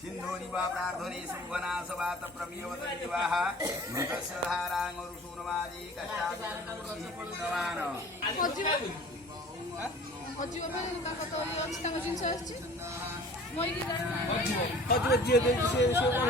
सिंधोनिवा प्रार्थने सुवना सवात प्रमियवत विवाह मृतस्य धारांगरु सुनमाजी कष्टादिनमुनि पुण्यवान ହଜିବ ପାଇଁ ତାଙ୍କ ତ ଇଏ ଅଛି ତାଙ୍କ ଜିନିଷ ଆସିଛି ମଇକି ହଜିବ ଯିଏ ଦେଇଛି ସେ କଣ